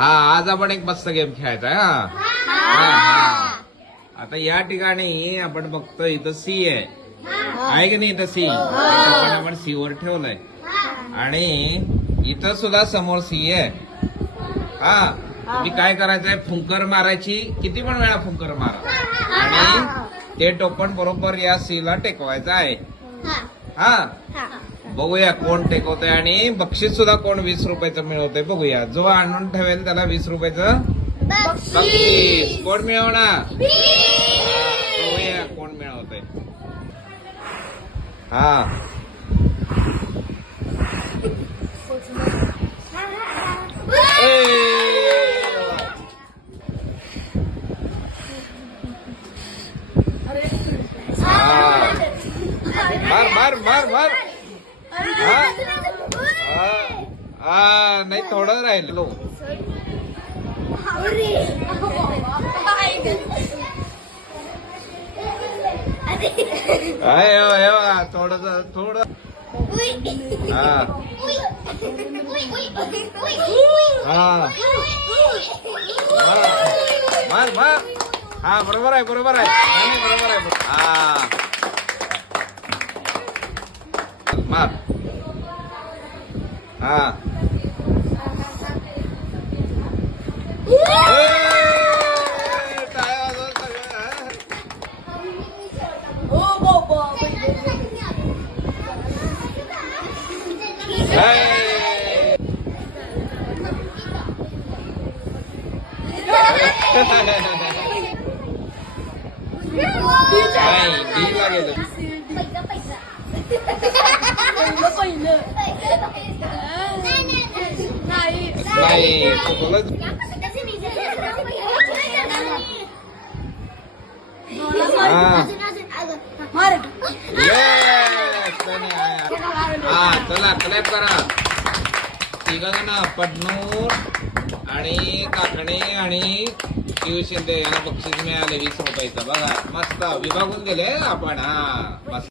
हा आज आपण एक मस्त गेम खेळायचा आहे हा. आता या ठिकाणी आपण बघतो इथं सी आहे की नाही? इथं सी आपण सी वर ठेवलंय आणि इथं सुद्धा समोर सी आहे. हा मी काय करायचंय, फुंकर मारायची, किती पण वेळा फुंकर मारा आणि ते टोपण बरोबर या सी ला टेकवायचं आहे. हा बघूया कोण टेकवतंय आणि बक्षीस सुद्धा कोण 20 रुपयाचं मिळवतंय बघूया. जो आणून ठेवेल त्याला 20 रुपयाचं बक्षीस कोण मिळवणार? बघूया कोण मिळवतंय. हा मार मार मार मार. हा नाही थोडं राहिलो. थोडं थोडं. हा मार मार. हा बरोबर आहे बरोबर आहे बरोबर आहे. हा मार. हा नाही चला क्लॅप करा. तिघांना पडनूर आणि काकणे आणि शिव शिंदे यांना बक्षीस मिळाले 20 रुपयाचं. बघा मस्त विभागून दिले आपण. हा मस्त.